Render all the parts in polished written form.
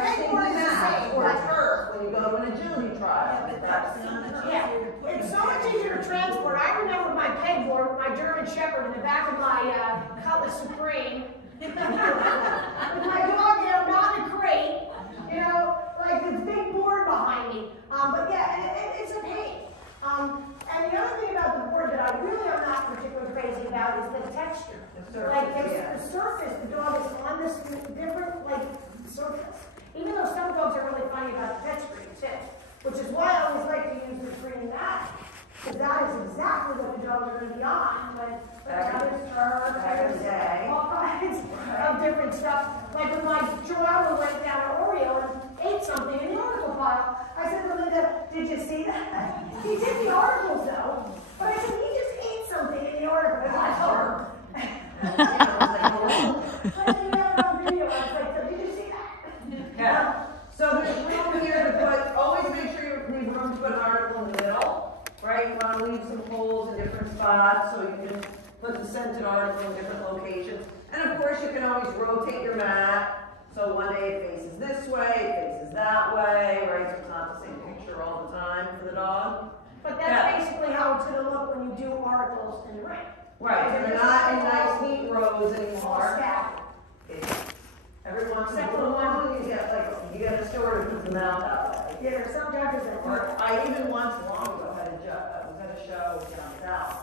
pegboard is the same. Or turf when you go to an agility trial. Yeah, it's so much easier to transport. I remember my pegboard, my German Shepherd, in the back of my Cutlass Supreme. With my dog there, not in a crate, you know, like this big board behind me. But yeah, it's a pain. And the other thing about the board that I really am not particularly crazy about is the texture. The surface, like the surface, the dog is on this different like surface. Even though some dogs are really funny about the touch screen too, which is why I always like to use the screen mat. Because that is exactly what the dogs are going to be on when others are all kinds of different stuff. Like when my Chihuahua went down to Oreo and ate something in the article pile, I said to Linda, did you see that? He did the articles though, but I said, he just ate something in the article. I told her. I said, you have it on video. I was like, did you see that? Yeah. So there's room here to put, always make sure you leave room to put an article in the middle. Right, you want to leave some holes in different spots so you can put the scented article in different locations. And of course you can always rotate your mat. So one day it faces this way, it faces that way, right? So it's not the same picture all the time for the dog. But that's basically how it's going to look when you do articles in the ring. Right, so they're not in nice neat rows anymore. Every once in a while you get a store to put them out that way. Yeah, there's some judges that work. I even once long ago was at a show down south,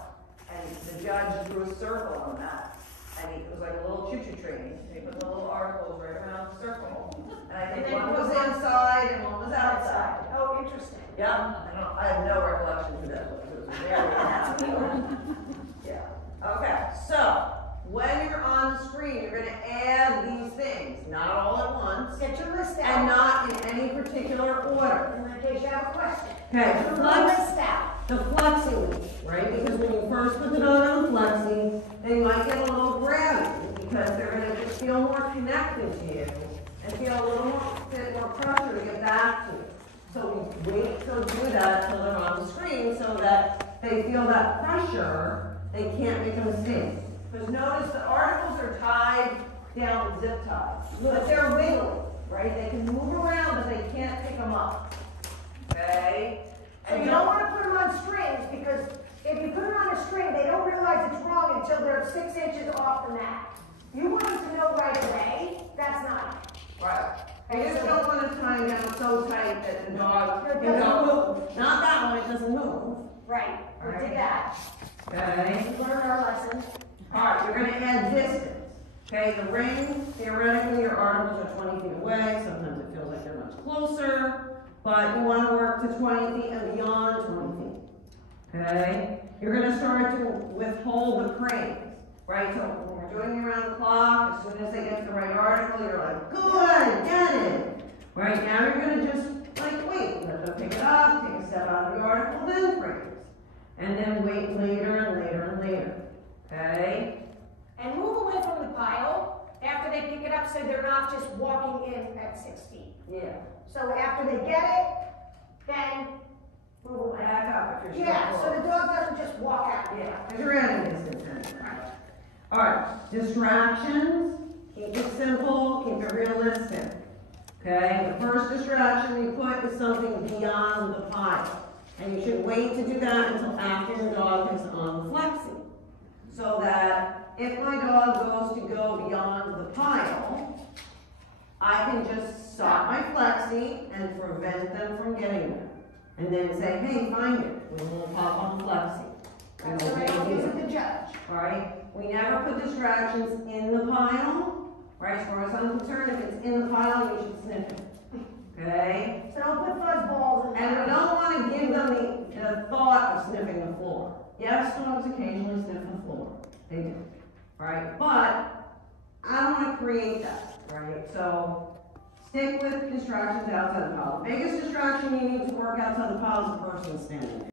and the judge drew a circle on that, and it was like a little choo-choo train. And he put the little articles right around the circle, and I think one was inside and one was outside. Oh, interesting. Yeah, I have no recollection of that. It was very happy. Yeah. Okay, so when you're on the screen, you're going to add these things, not all at once. Get your list out. And not in any particular order. In case you have a question. Okay, Get your list out. the flexing, right? Because when you first put the dog on the flexing, they might get a little grabby because they're going to just feel more connected to you and feel a little bit more pressure to get back to you. So we wait to do that until they're on the screen so that they feel that pressure, they can't make a mistake. Because notice the articles are tied down with zip ties, but they're wiggling, right? They can move around, but they can't pick them up. Okay? So you don't want to put them on strings because if you put them on a string, they don't realize it's wrong until they're 6 inches off the mat. You want them to know right away. That's not it. Right. You just don't want to tie them down so tight that the dog doesn't move. Not that one, it doesn't move. Right. Or do that. Okay. We learned our lesson. All right, you're going to add distance. Okay, the ring, theoretically, your articles are 20 feet away. Sometimes it feels like they're much closer, but you want to work to 20 feet and beyond 20 feet. Okay, you're going to start to withhold the cranes, right? So when we're doing it around the clock, as soon as they get to the right article, you're like, good, get it. Right now, you're going to just like wait, let them pick it up, take a step out of the article, then cranes, and then wait later and later and later. Okay. And move away from the pile after they pick it up so they're not just walking in at 6 feet. Yeah. So after they get it, then move away. Back up if you're Yeah, so the dog doesn't just walk out. Yeah, because you're adding distance in. Right. All right, distractions, keep it simple, keep it realistic. Okay, the first distraction we put is something beyond the pile. And you should wait to do that until after your dog is on the flexi. So that if my dog goes to go beyond the pile, I can just stop my flexi and prevent them from getting there. And then say, hey, find it. We will pop on the flexi. That's the way it is with the judge. All right? We never put distractions in the pile. Right? As far as I'm concerned, if it's in the pile, you should sniff it. Okay? So don't put fuzz balls in there. And we don't want to give them the thought of sniffing the floor. Yes, dogs occasionally sniff the floor. They do. Right? But I don't want to create that. Right? So stick with distractions outside the pile. The biggest distraction you need to work outside the pile is the person standing there.